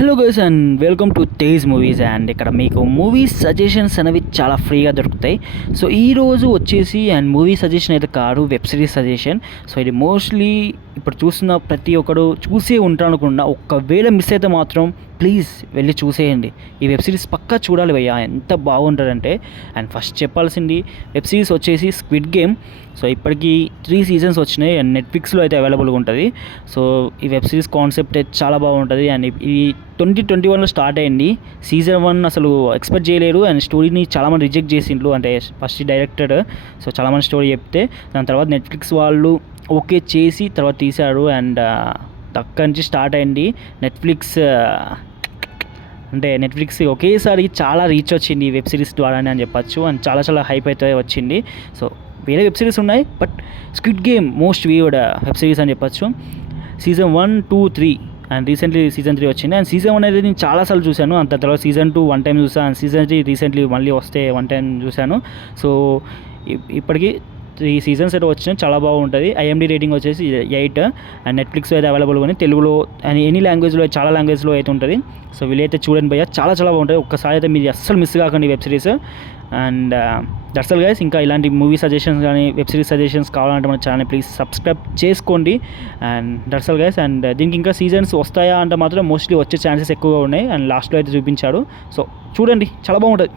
Hello guys and welcome to Tej movies. And ఇక్కడ మీకు movies suggestions అనేవి చాలా ఫ్రీగా దొరుకుతాయి. సో ఈరోజు వచ్చేసి అండ్ మూవీ సజెషన్ అయితే కాదు, వెబ్ సిరీస్ సజెషన్. సో ఇది మోస్ట్లీ ఇప్పుడు చూస్తున్న ప్రతి ఒక్కరు చూసే ఉంటారు అనుకున్నా, ఒక్కవేళ మిస్ అయితే మాత్రం ప్లీజ్ వెళ్ళి చూసేయండి. ఈ వెబ్ సిరీస్ పక్కా చూడాలి భయ్యా, ఎంత బాగుంటుందంటే. అండ్ ఫస్ట్ చెప్పాల్సింది వెబ్ సిరీస్ వచ్చేసి స్క్విడ్ గేమ్. సో ఇప్పటికీ 3 సీజన్స్ వచ్చినాయి అండ్ నెట్ఫ్లిక్స్లో అయితే అవైలబుల్గా ఉంటుంది. సో ఈ వెబ్ సిరీస్ కాన్సెప్ట్ అయితే చాలా బాగుంటుంది. అండ్ ఈ 2021లో స్టార్ట్ అయ్యింది. సీజన్ 1 అసలు ఎక్స్పెక్ట్ చేయలేరు అండ్ స్టోరీని చాలామంది రిజెక్ట్ చేసిండ్రు. అంటే ఫస్ట్ డైరెక్టర్ సో చాలామంది స్టోరీ చెప్తే దాని తర్వాత నెట్ఫ్లిక్స్ వాళ్ళు ఓకే చేసి తర్వాత తీశారు. అండ్ అక్కడి నుంచి స్టార్ట్ అయింది నెట్ఫ్లిక్స్. అంటే నెట్ఫ్లిక్స్ ఒకేసారి చాలా రీచ్ వచ్చింది ఈ వెబ్ సిరీస్ ద్వారానే అని చెప్పచ్చు. అండ్ చాలా హైప్ అయితే వచ్చింది. సో వేరే వెబ్ సిరీస్ ఉన్నాయి, but squid game most viewed web series అని చెప్పచ్చు. సీజన్ 1, 2, 3 అండ్ రీసెంట్లీ సీజన్ 3 వచ్చింది. అండ్ సీజన్ 1 అయితే నేను చాలాసార్లు చూశాను. అంత తర్వాత సీజన్ 2 1 టైం చూసాను. అండ్ సీజన్ 3 రీసెంట్లీ మళ్ళీ వస్తే 1 టైం చూశాను. సో ఇప్పటికీ 3 సీజన్స్ అయితే వచ్చినాయి, చాలా బాగుంటుంది. ఐఎండి రేటింగ్ వచ్చేసి 8 అండ్ నెట్ఫ్లిక్స్ అయితే అవైలబుల్గా ఉంది. తెలుగులో అండ్ ఎనీ లాంగ్వేజ్లో, చాలా లాంగ్వేజ్లో అయితే ఉంటుంది. సో వీళ్ళైతే చూడండి భయ్య, చాలా బాగుంటుంది. ఒక్కసారి అయితే మీరు అస్సలు మిస్ కాకండి web series. And that's all guys. ఇంకా ఇలాంటి మూవీ సజెషన్స్ కానీ వెబ్ సిరీస్ సజెషన్స్ కావాలంటే మన ఛానల్ ప్లీజ్ సబ్స్క్రైబ్ చేసుకోండి. And that's all guys. And దీనికి ఇంకా సీజన్స్ వస్తాయా అంటే మాత్రం మోస్ట్లీ వచ్చే ఛాన్సెస్ ఎక్కువగా ఉన్నాయి. అండ్ లాస్ట్లో అయితే చూపించాడు. సో చూడండి, చాలా బాగుంటుంది.